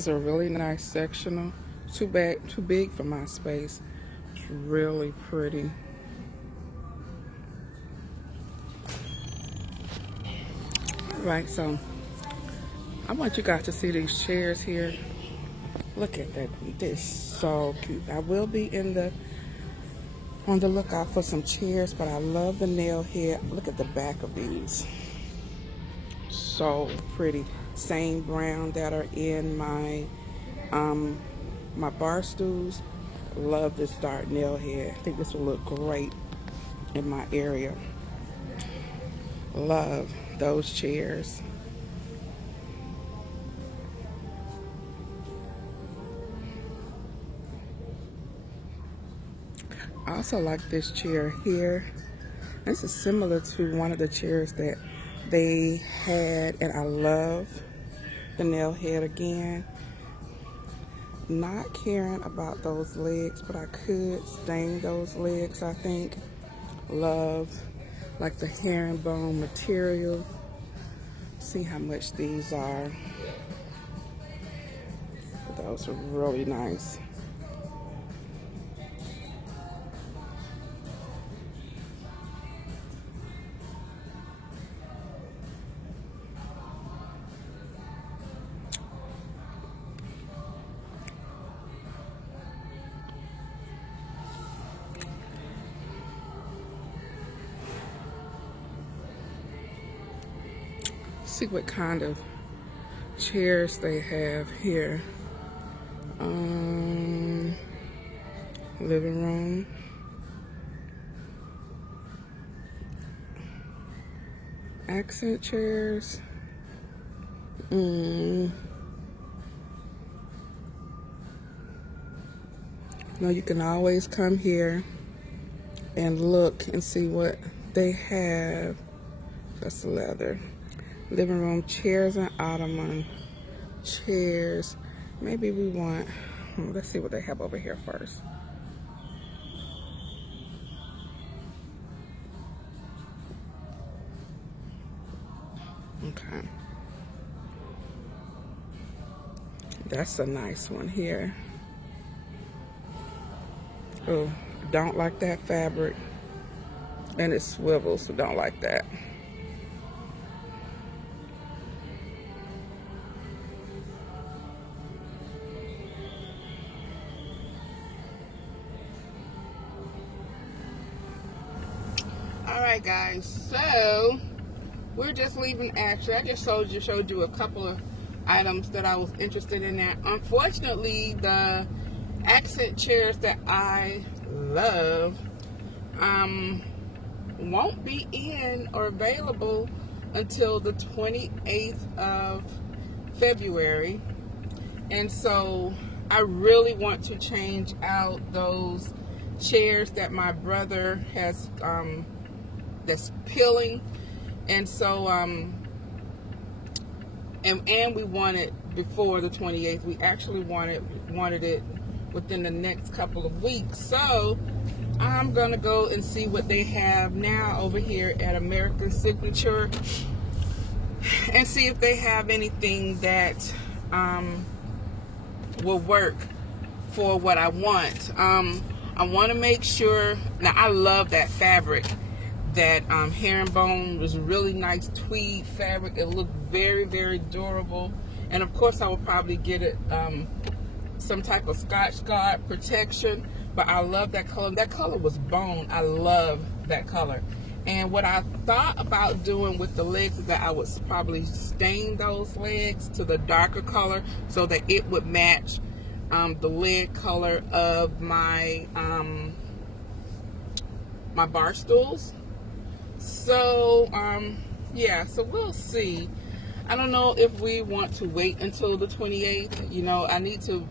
is a really nice sectional. Too big for my space. It's really pretty. Right, so I want you guys to see these chairs here. Look at that. They're so cute. I will be on the lookout for some chairs, but I love the nail head. Look at the back of these. So pretty. Same brown that are in my my bar stools. Love this dark nail head. I think this will look great in my area. Love those chairs. I also like this chair here. This is similar to one of the chairs that they had, and I love the nail head again. Not caring about those legs, but I could stain those legs, I think. Love, like the herringbone material. See how much these are. Those are really nice. See what kind of chairs they have here. Living room. Accent chairs. No, you can always come here and look and see what they have. That's leather. Living room chairs and ottoman chairs. Maybe we want, let's see what they have over here first. Okay. That's a nice one here. Oh, don't like that fabric. And it swivels, so don't like that. Alright guys, so we're just leaving Ashley. I just showed you a couple of items that I was interested in there. Unfortunately, the accent chairs that I love won't be in or available until the 28th of February. And so I really want to change out those chairs that my brother has that's peeling. And so and we want it before the 28th. We actually wanted it within the next couple of weeks. So I'm gonna go and see what they have now over here at American Signature and see if they have anything that will work for what I want. I want to make sure. Now I love that fabric. That herringbone was really nice tweed fabric. It looked very, very durable. And of course I will probably get it some type of Scotch Guard protection. But I love that color. That color was bone. I love that color. And what I thought about doing with the legs is that I would probably stain those legs to the darker color so that it would match the leg color of my my bar stools. So yeah, so we'll see. I don't know if we want to wait until the 28th. You know, I need to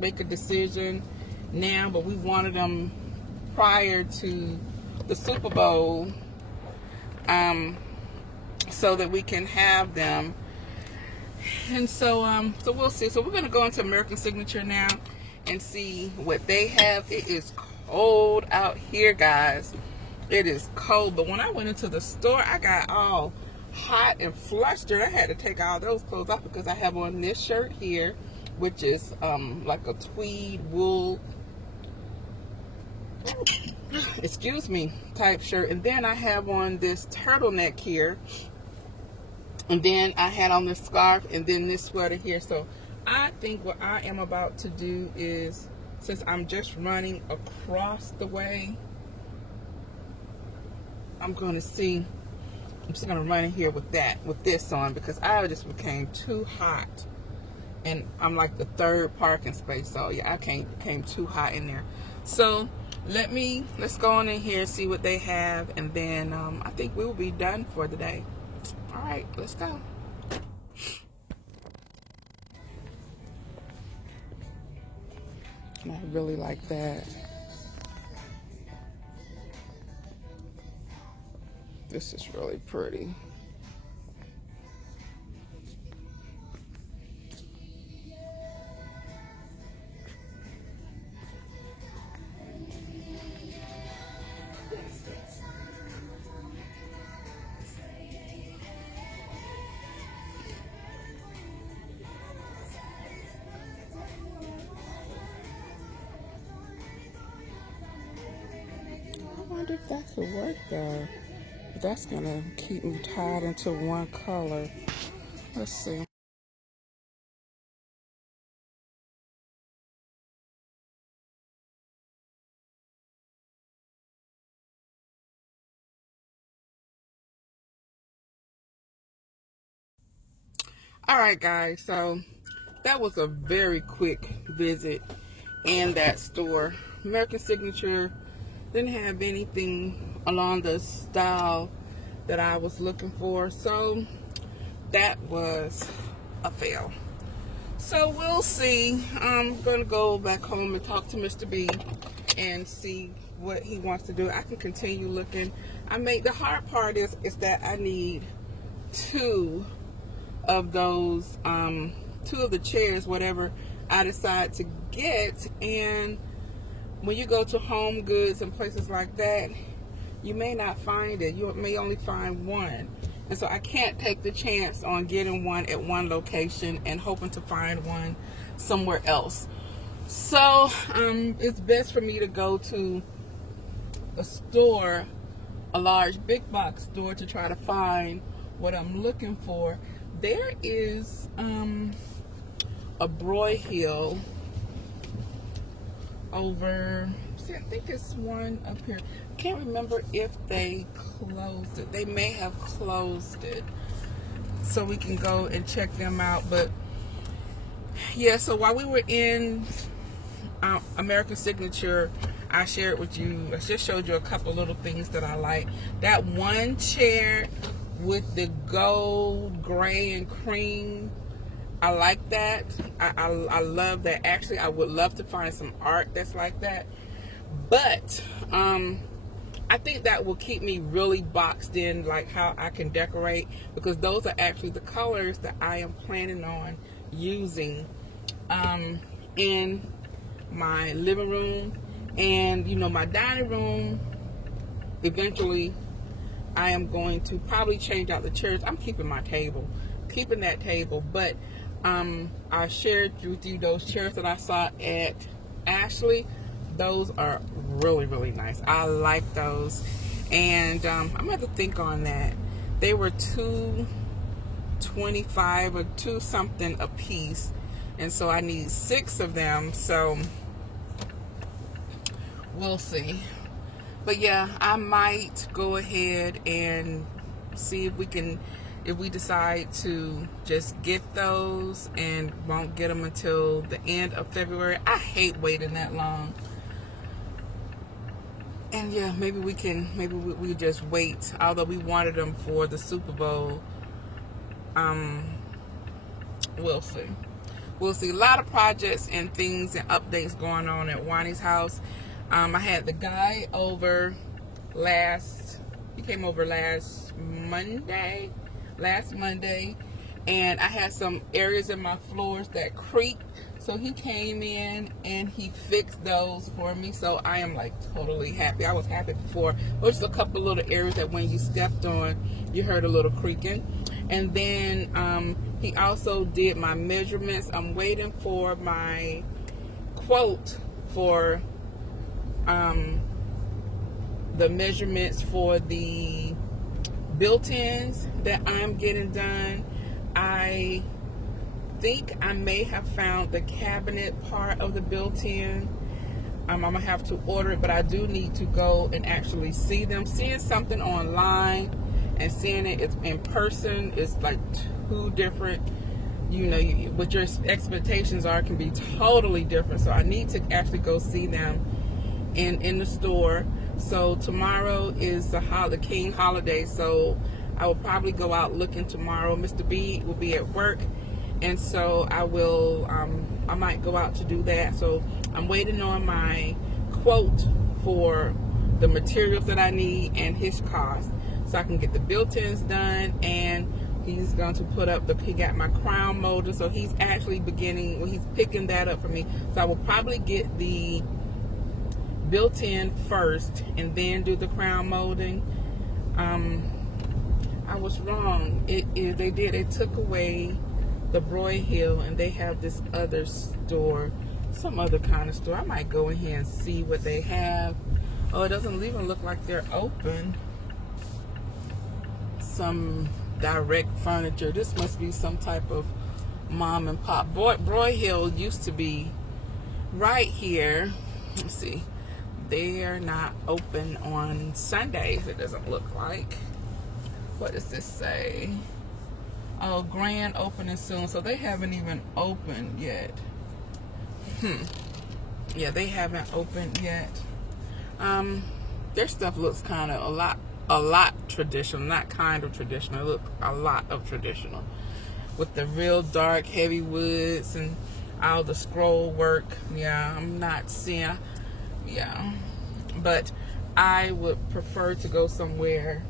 make a decision now, but we wanted them prior to the Super Bowl so that we can have them. And so so we'll see. So we're going to go into American Signature now and see what they have. It is cold out here, guys. It is cold, but when I went into the store, I got all hot and flustered. I had to take all those clothes off because I have on this shirt here which is like a tweed wool, excuse me, type shirt. And then I have on this turtleneck here, and then I had on this scarf, and then this sweater here. So I think what I am about to do is, since I'm just running across the way, I'm just gonna run in here with this on, because I just became too hot, and I'm like the third parking space, so yeah, I became too hot in there. So let's go on in here, see what they have, and then I think we will be done for the day. All right, let's go. I really like that. This is really pretty. I wonder if that could work though. But that's gonna keep me tied into one color. Let's see. All right, guys, so that was a very quick visit in that store. American Signature didn't have anything along the style that I was looking for, so that was a fail. So we'll see. I'm gonna go back home and talk to Mr. B and see what he wants to do. I can continue looking. The hard part is that I need two of those, two of the chairs, whatever I decide to get. And when you go to Home Goods and places like that, you may not find it. You may only find one. And so I can't take the chance on getting one at one location and hoping to find one somewhere else. So it's best for me to go to a store, a large big box store, to try to find what I'm looking for. There is a Broyhill over, I think it's one up here. I can't remember if they closed it. They may have closed it, so we can go and check them out. But yeah, so while we were in American Signature, I shared with you, I just showed you a couple little things that I like. That one chair with the gold, gray, and cream, I like that. I love that. Actually, I would love to find some art that's like that. But I think that will keep me really boxed in, like how I can decorate, because those are actually the colors that I am planning on using in my living room. And, you know, my dining room, eventually I am going to probably change out the chairs. I'm keeping my table, keeping that table. But I shared with you those chairs that I saw at Ashley. Those are really, really nice. I like those. And I'm going to have to think on that. They were $2.25 or $2 something a piece. And so I need 6 of them. So we'll see. But yeah, I might go ahead and see if we decide to just get those and won't get them until the end of February. I hate waiting that long. And yeah, maybe we just wait, although we wanted them for the Super Bowl. We'll see. We'll see. A lot of projects and things and updates going on at Wani's house. I had the guy over he came over last Monday, and I had some areas in my floors that creaked, so he came in and he fixed those for me. So I am like totally happy. I was happy before. There's a couple of little areas that when you stepped on, you heard a little creaking. And then he also did my measurements. I'm waiting for my quote for the measurements for the built-ins that I'm getting done. I think I may have found the cabinet part of the built-in. I'm gonna have to order it, but I do need to go and actually see them. Seeing something online and seeing it in person is like two different, you know, what your expectations are can be totally different. So I need to actually go see them in the store. So tomorrow is the King holiday, so I will probably go out looking tomorrow. Mr. B will be at work, and so I will I might go out to do that. So I'm waiting on my quote for the materials that I need and his cost, so I can get the built-ins done. And he's going to put up he got my crown molder, so he's actually he's picking that up for me. So I will probably get the built-in first and then do the crown molding. I was wrong. They took away the Broyhill, and they have this other store, some other kind of store. I might go in here and see what they have. Oh, it doesn't even look like they're open. Some direct furniture. This must be some type of mom and pop. Broyhill used to be right here. Let's see. They're not open on Sundays, it doesn't look like. What does this say? Oh, grand opening soon. So they haven't even opened yet. Yeah, they haven't opened yet. Their stuff looks kind of a lot traditional, not kind of traditional. It looks a lot of traditional, with the real dark, heavy woods and all the scroll work. Yeah, I'm not seeing. Yeah, but I would prefer to go somewhere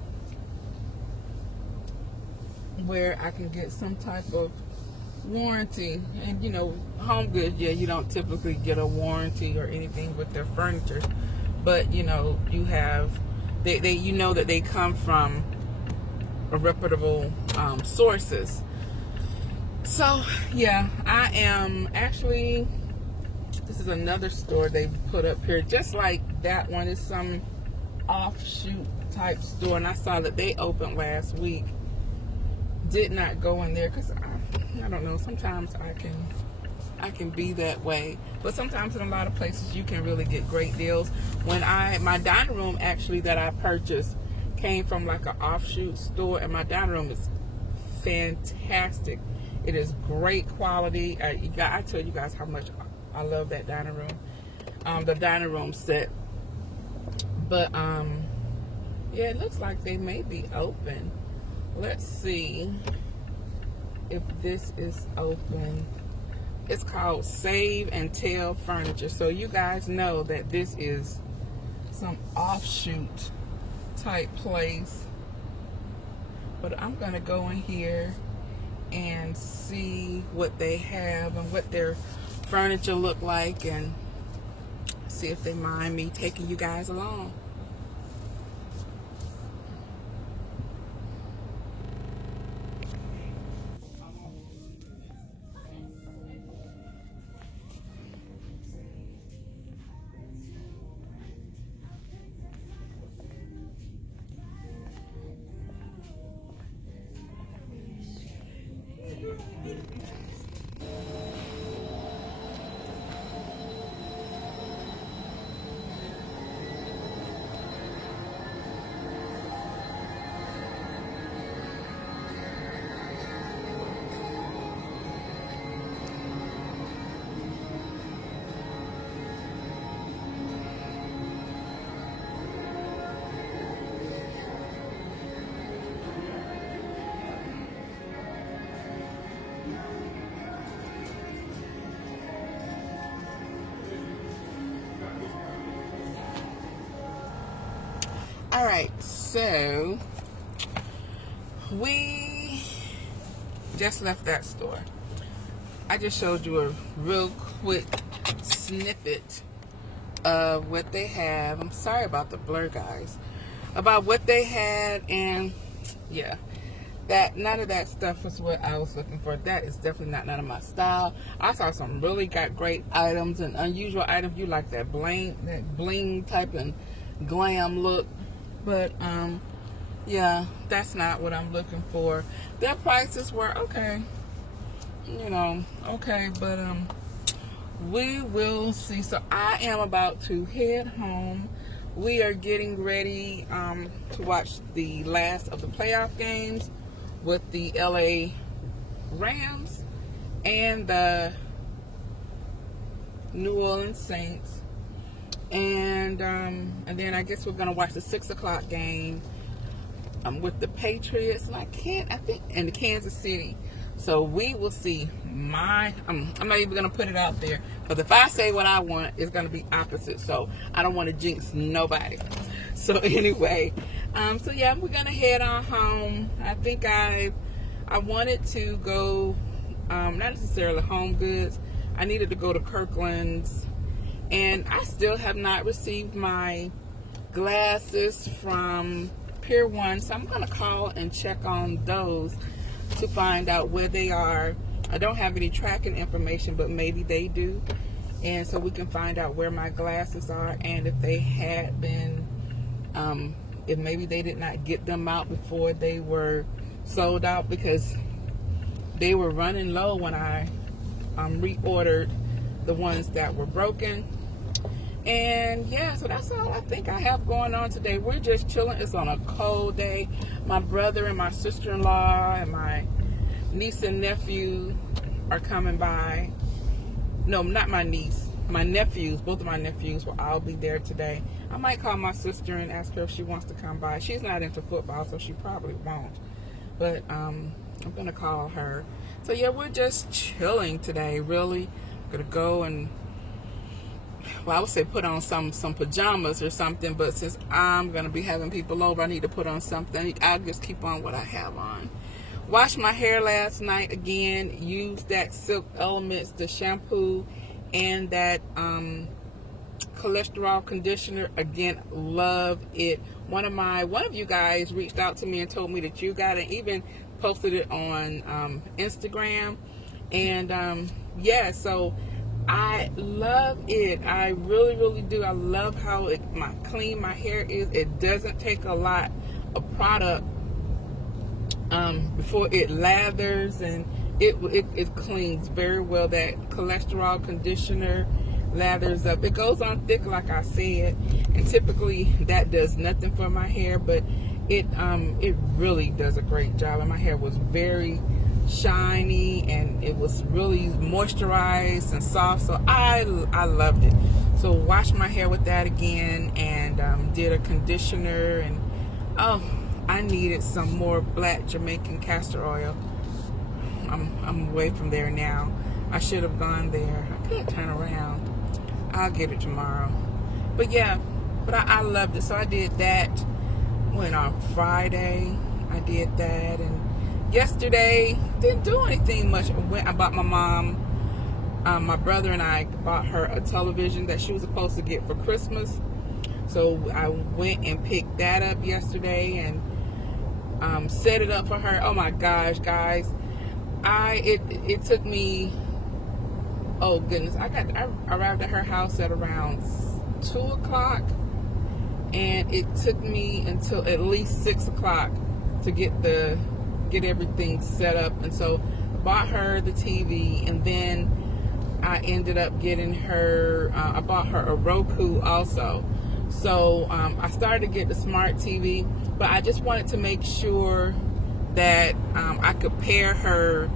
where I can get some type of warranty. And you know, Home Goods, yeah, you don't typically get a warranty or anything with their furniture, but you know, you have you know that they come from a reputable sources. So yeah, I am actually, this is another store they put up here, just like that one is some offshoot type store, and I saw that they opened last week. Did not go in there because I don't know, sometimes I can be that way, but sometimes in a lot of places you can really get great deals. When my dining room actually that I purchased came from like an offshoot store, and my dining room is fantastic. It is great quality. I tell you guys how much I love that dining room, the dining room set. But yeah, it looks like they may be open. Let's see if this is open. It's called Save and Tell Furniture. So you guys know that this is some offshoot type place. But I'm gonna go in here and see what they have and what their furniture look like, and see if they mind me taking you guys along. Alright, so we just left that store. I just showed you a real quick snippet of what they have. I'm sorry about the blur, guys. About what they had, and yeah, none of that stuff was what I was looking for. That is definitely not none of my style. I saw some really great items and unusual items. You like that bling type and glam look, but yeah, that's not what I'm looking for. Their prices were okay, you know, okay, but we will see. So I am about to head home. We are getting ready to watch the last of the playoff games with the LA Rams and the New Orleans Saints, and then I guess we're gonna watch the 6 o'clock game with the Patriots, and I think in the Kansas City. So we will see. I'm not even gonna put it out there, but if I say what I want, it's gonna be opposite. So I don't want to jinx nobody. So anyway, so yeah, we're gonna head on home. I think I wanted to go, not necessarily Home Goods. I needed to go to Kirkland's, and I still have not received my glasses from Pier 1. So I'm gonna call and check on those to find out where they are. I don't have any tracking information, but maybe they do, and so we can find out where my glasses are, and if they had been, if maybe they did not get them out before they were sold out, because they were running low when I reordered the ones that were broken. And yeah, so that's all I think I have going on today. We're just chilling. It's on a cold day. My brother and my sister-in-law and my niece and nephew are coming by. No, not my niece. My nephews, both of my nephews will all be there today. I might call my sister and ask her if she wants to come by. She's not into football, so she probably won't. But I'm going to call her. So yeah, we're just chilling today, really. I'm going to go and, well, I would say put on some pajamas or something, but since I'm going to be having people over, I need to put on something. I'll just keep on what I have on. Washed my hair last night again. Used that Silk Elements, the shampoo, and that cholesterol conditioner. Again, love it. One of you guys reached out to me and told me that you got it, even posted it on Instagram. And yeah, so I love it. I really, really do. I love how clean my hair is. It doesn't take a lot of product before it lathers, and it cleans very well. That cholesterol conditioner lathers up. It goes on thick, like I said, and typically that does nothing for my hair, but it really does a great job. And my hair was very shiny, and it was really moisturized and soft, so I loved it. So washed my hair with that again, and did a conditioner, and oh, I needed some more black Jamaican castor oil. I'm away from there now. I should have gone there. I could turn around. I'll get it tomorrow. But yeah, but I loved it. So I did that. Went on Friday. I did that, and yesterday didn't do anything much. I bought my mom, my brother and I bought her a television that she was supposed to get for Christmas. So I went and picked that up yesterday and set it up for her. Oh my gosh, guys, it took me, oh goodness, I arrived at her house at around 2 o'clock, and it took me until at least 6 o'clock to get everything set up. And so I bought her the TV, and then I ended up getting her, I bought her a Roku also. So I started to get the smart TV, but I just wanted to make sure that I could pair her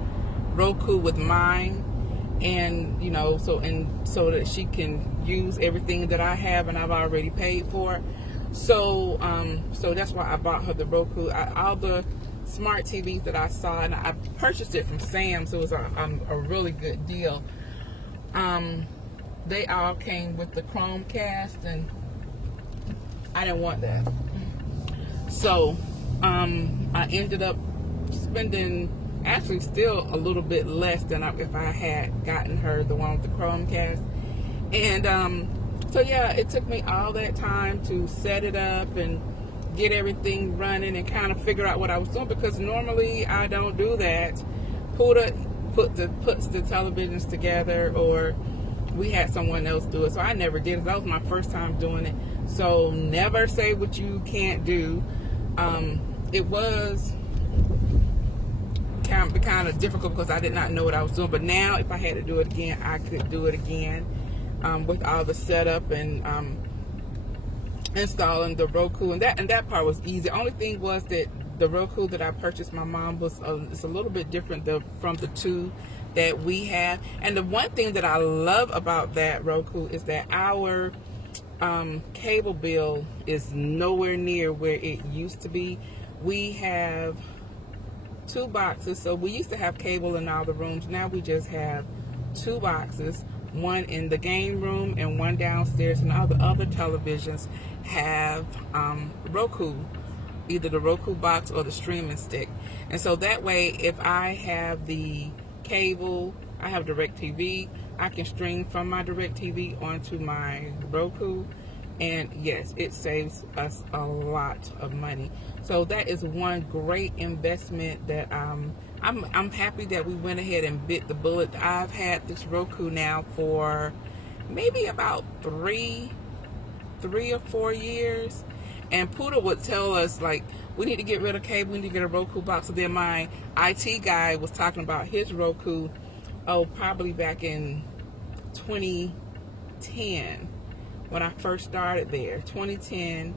Roku with mine, and so that she can use everything that I have and I've already paid for. So so that's why I bought her the Roku. All the smart TVs that I saw, and I purchased it from Sam's, so it was a really good deal. They all came with the Chromecast, and I didn't want that. So I ended up spending actually still a little bit less than if I had gotten her the one with the Chromecast. And so yeah, it took me all that time to set it up and get everything running and kind of figure out what I was doing, because normally I don't do that. Puda puts the televisions together, or we had someone else do it, so I never did it. That was my first time doing it. So never say what you can't do. It was kind of difficult because I did not know what I was doing, but now if I had to do it again, I could do it again, with all the setup and installing the Roku, and that part was easy. The only thing was that the Roku that I purchased my mom was it's a little bit different from the two that we have. And the one thing that I love about that Roku is that our cable bill is nowhere near where it used to be. We have 2 boxes, so we used to have cable in all the rooms. Now we just have 2 boxes, one in the game room and one downstairs, and all the other televisions have Roku, either the Roku box or the streaming stick. And so that way, if I have the cable, I have DirecTV, I can stream from my DirecTV onto my Roku. And yes, it saves us a lot of money. So that is one great investment that I'm happy that we went ahead and bit the bullet. I've had this Roku now for maybe about three or 4 years. And Puda would tell us, like, we need to get rid of cable, we need to get a Roku box. So then my IT guy was talking about his Roku, probably back in 2010. When I first started there, 2010,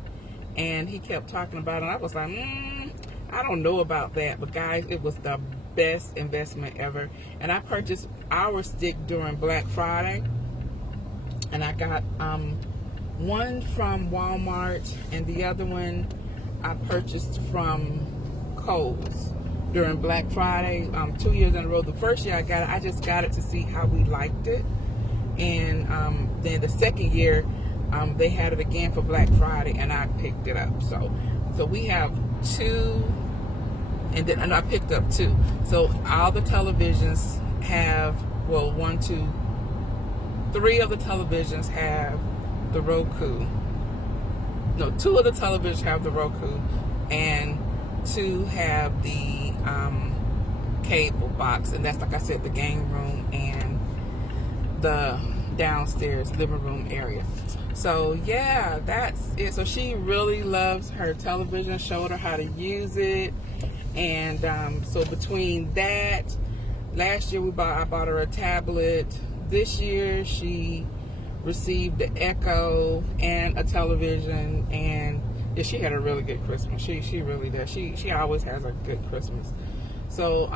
and he kept talking about it, and I was like, I don't know about that, but guys, it was the best investment ever. And I purchased our stick during Black Friday, and I got one from Walmart, and the other one I purchased from Kohl's during Black Friday, 2 years in a row. The first year I got it, I just got it to see how we liked it, and then the second year, they had it again for Black Friday, and I picked it up. So we have 2, and I picked up 2. So all the televisions have, well, 1, 2, 3 of the televisions have the Roku. No, 2 of the televisions have the Roku, and 2 have the cable box, and that's, like I said, the game room and the downstairs living room area. So yeah, that's it. So she really loves her television, showed her how to use it, and so between that, last year I bought her a tablet. This year she received the Echo and a television, and yeah, she had a really good Christmas. She really does. She always has a good Christmas. So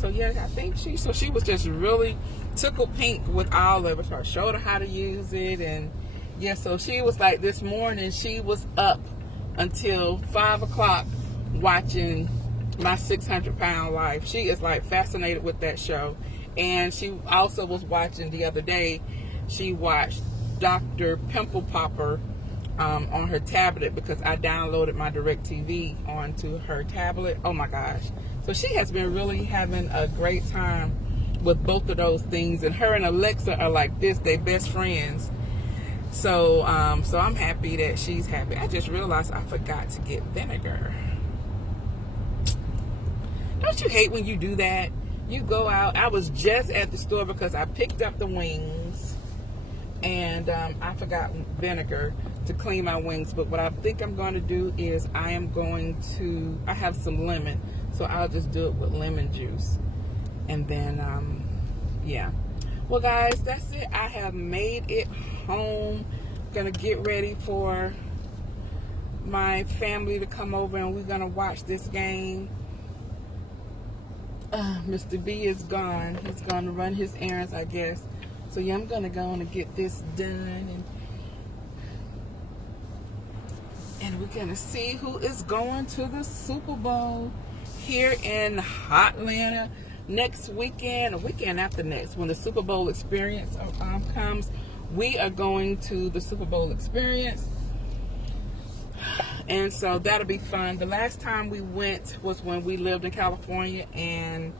so yeah, I think she was just really tickled pink with all of it. So I showed her how to use it, and yeah, so she was like, this morning she was up until 5 o'clock watching My 600 Pound Life. She is like fascinated with that show. And she also was watching the other day, she watched Dr. Pimple Popper on her tablet, because I downloaded my DirecTV onto her tablet. Oh my gosh. So she has been really having a great time with both of those things. And her and Alexa are like this, they best friends. So so I'm happy that she's happy. I just realized I forgot to get vinegar. Don't you hate when you do that? You go out. I was just at the store because I picked up the wings, and I forgot vinegar to clean my wings. But what I think I'm going to do is I have some lemon, so I'll just do it with lemon juice. And then yeah. Well guys, that's it. I have made it home. Gonna get ready for my family to come over, and we're gonna watch this game. Mr. B is gone. He's gonna run his errands, I guess. So yeah, I'm gonna go on and get this done, and we're gonna see who is going to the Super Bowl here in Hotlanta next weekend, or weekend after next, when the Super Bowl experience comes. We are going to the Super Bowl experience, and so that'll be fun. The last time we went was when we lived in California, and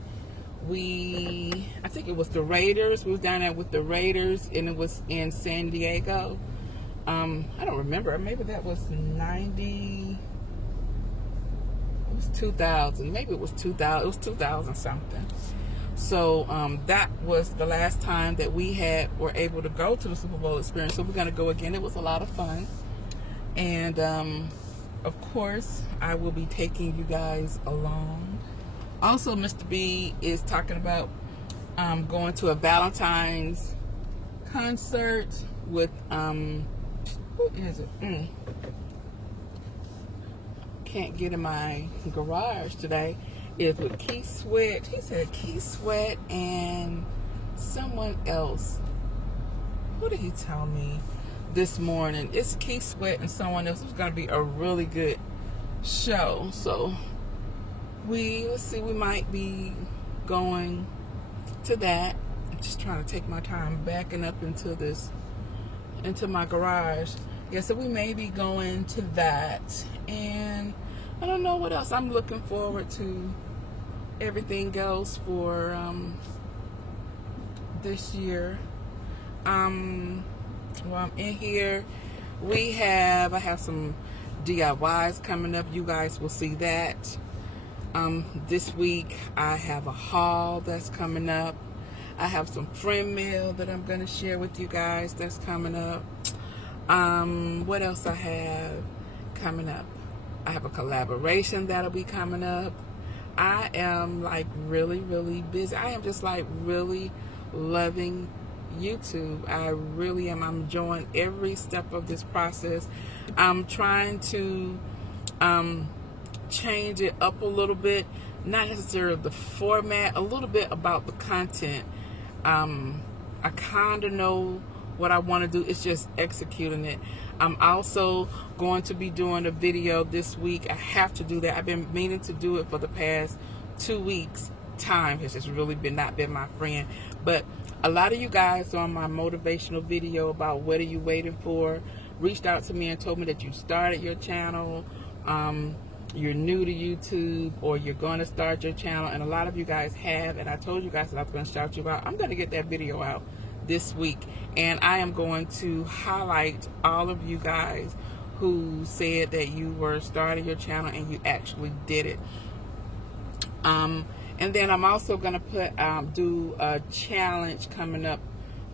I think it was the Raiders. We was down there with the Raiders, and it was in San Diego. I don't remember. Maybe that was 90. was 2000, maybe it was 2000, it was 2000 something. So that was the last time that we were able to go to the Super Bowl experience. So we're going to go again. It was a lot of fun. And of course, I will be taking you guys along. Also, Mr. B is talking about going to a Valentine's concert with, who is it? Can't get in my garage today. Is with Keith Sweat. He said Keith Sweat and someone else. What did he tell me this morning? It's Keith Sweat and someone else. It's going to be a really good show. So let's see, we might be going to that. I'm just trying to take my time backing up into my garage. Yeah, so we may be going to that. And I don't know what else. I'm looking forward to everything else for this year. While I'm in here, I have some DIYs coming up. You guys will see that. This week I have a haul that's coming up. I have some friend mail that I'm going to share with you guys that's coming up. What else I have coming up? I have a collaboration that'll be coming up. I am like really, really busy. I am just like really loving YouTube. I really am. I'm enjoying every step of this process. I'm trying to change it up a little bit, not necessarily the format, a little bit about the content. I kind of know what I want to do. It's just executing it. I'm also going to be doing a video this week. I have to do that. I've been meaning to do it for the past 2 weeks. Time has just really not been my friend. But a lot of you guys on my motivational video about what are you waiting for reached out to me and told me that you started your channel, you're new to YouTube, or you're going to start your channel. And a lot of you guys have, and I told you guys that I was going to shout you out. I'm going to get that video out this week, and I am going to highlight all of you guys who said that you were starting your channel and you actually did it. And then I'm also going to do a challenge coming up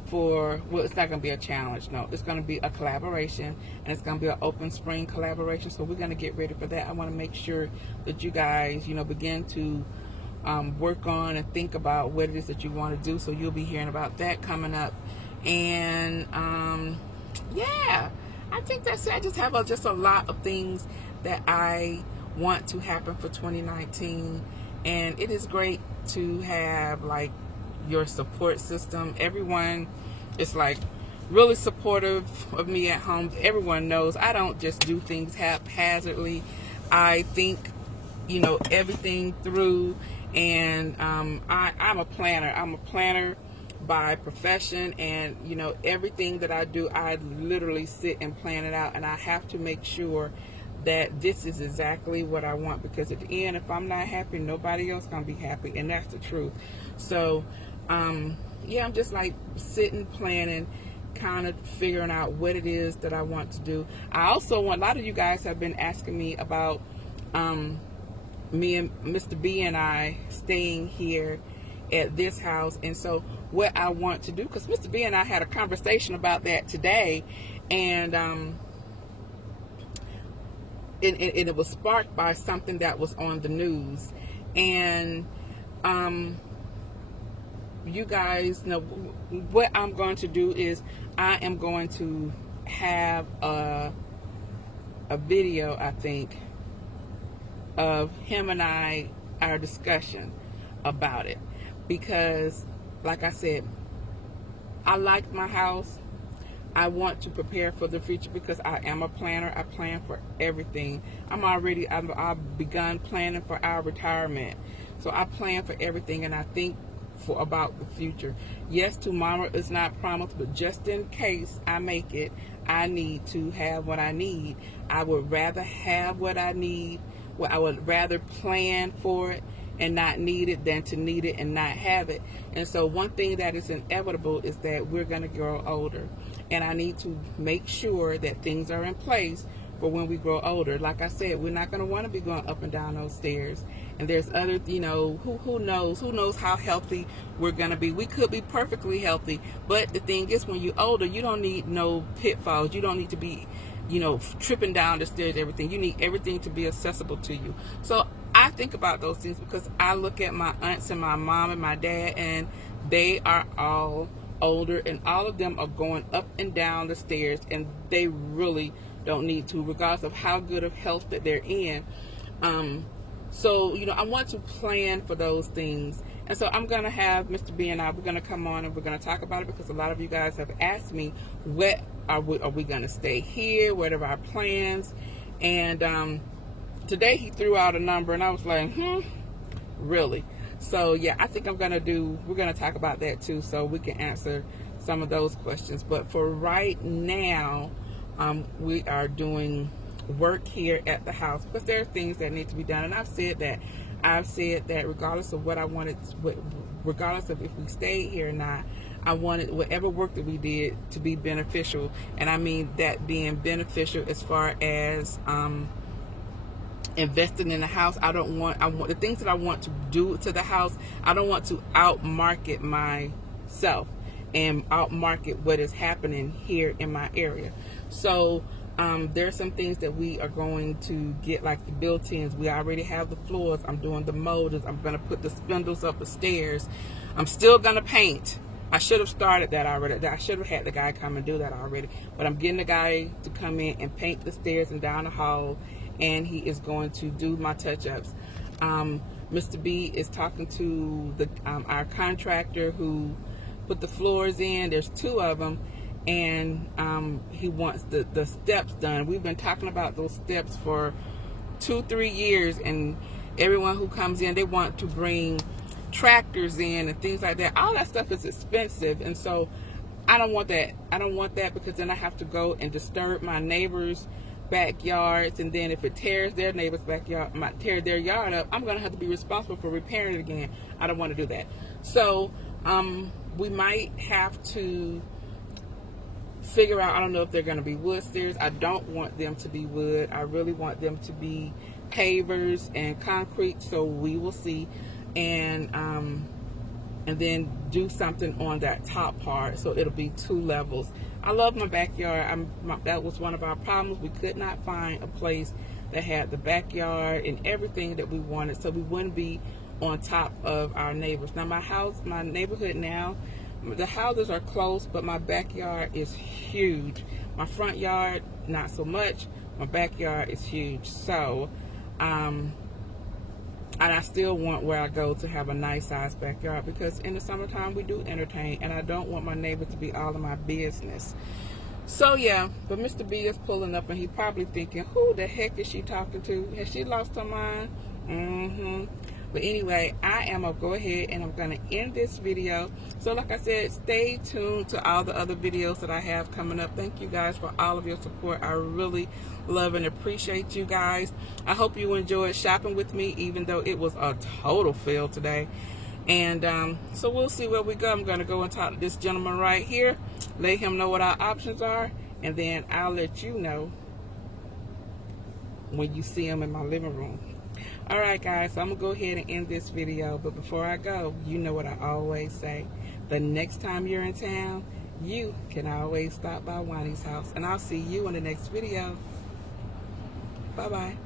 for, well, it's not going to be a challenge, no, it's going to be a collaboration, and it's going to be an open spring collaboration. So we're going to get ready for that. I want to make sure that you guys, begin to work on and think about what it is that you want to do. So you'll be hearing about that coming up. And yeah, I think that's it. I just have just a lot of things that I want to happen for 2019, and it is great to have like your support system. Everyone is like really supportive of me at home. Everyone knows I don't just do things haphazardly. I think everything through. And I'm a planner. I'm a planner by profession, and everything that I do, I literally sit and plan it out, and I have to make sure that this is exactly what I want, because at the end, if I'm not happy, nobody else gonna be happy, and that's the truth. So yeah, I'm just like sitting, planning, kind of figuring out what it is that I want to do. I also want, a lot of you guys have been asking me about me and Mr. B and I staying here at this house, and so what I want to do, because Mr. B and I had a conversation about that today, and it was sparked by something that was on the news. And you guys know what I'm going to do is I am going to have a video, I think, of him and I, our discussion about it, because like I said, I like my house. I want to prepare for the future because I am a planner. I plan for everything. I've begun planning for our retirement. So I plan for everything, and I think about the future. Yes, tomorrow is not promised, but just in case I make it, I need to have what I need. I would rather have what I need. Well, I would rather plan for it and not need it than to need it and not have it. And so one thing that is inevitable is that we're going to grow older, and I need to make sure that things are in place for when we grow older. Like I said, we're not going to want to be going up and down those stairs. And there's other, you know, who knows how healthy we're going to be. We could be perfectly healthy, but the thing is, when you're older, you don't need no pitfalls. You don't need to be, you know, tripping down the stairs, everything. You need everything to be accessible to you. So I think about those things because I look at my aunts and my mom and my dad, and they are all older, and all of them are going up and down the stairs, and they really don't need to, regardless of how good of health that they're in. So, you know, I want to plan for those things. And so I'm going to have Mr. B and I, we're going to come on and we're going to talk about it, because a lot of you guys have asked me, what are we going to stay here? What are our plans? And today he threw out a number, and I was like, really? So yeah, I think we're going to talk about that too, so we can answer some of those questions. But for right now, we are doing work here at the house because there are things that need to be done. And I've said that regardless of what I wanted, regardless of if we stayed here or not, I wanted whatever work that we did to be beneficial. And I mean that being beneficial as far as investing in the house. I want the things that I want to do to the house, I don't want to outmarket myself and outmarket what is happening here in my area. So there's some things that we are going to get, like the built-ins. We already have the floors. I'm doing the motors. I'm going to put the spindles up the stairs. I'm still going to paint. I should have started that already. I should have had the guy come and do that already. But I'm getting the guy to come in and paint the stairs and down the hall, and he is going to do my touch-ups. Mr. B is talking to our contractor who put the floors in. There's 2 of them. And he wants the steps done. We've been talking about those steps for 2-3 years, and everyone who comes in, they want to bring tractors in and things like that. All that stuff is expensive, and so I don't want that. I don't want that, because then I have to go and disturb my neighbors' backyards, and then if it tears their neighbor's backyard, tear their yard up, I'm going to have to be responsible for repairing it again. I don't want to do that. So we might have to figure out, I don't know if they're going to be wood stairs. I don't want them to be wood. I really want them to be pavers and concrete, so we will see. And then do something on that top part, so it'll be 2 levels. I love my backyard. That was one of our problems. We could not find a place that had the backyard and everything that we wanted, so we wouldn't be on top of our neighbors. Now my neighborhood now, the houses are close, but my backyard is huge. My front yard, not so much. My backyard is huge. So, and I still want where I go to have a nice sized backyard, because in the summertime we do entertain, and I don't want my neighbor to be all of my business. So yeah, but Mr. B is pulling up, and he probably thinking, who the heck is she talking to? Has she lost her mind? But anyway, I am going to go ahead and I'm going to end this video. So like I said, stay tuned to all the other videos that I have coming up. Thank you guys for all of your support. I really love and appreciate you guys. I hope you enjoyed shopping with me, even though it was a total fail today. And so we'll see where we go. I'm going to go and talk to this gentleman right here, let him know what our options are, and then I'll let you know when you see him in my living room. Alright guys, so I'm going to go ahead and end this video, but before I go, you know what I always say. The next time you're in town, you can always stop by Wani's house, and I'll see you in the next video. Bye-bye.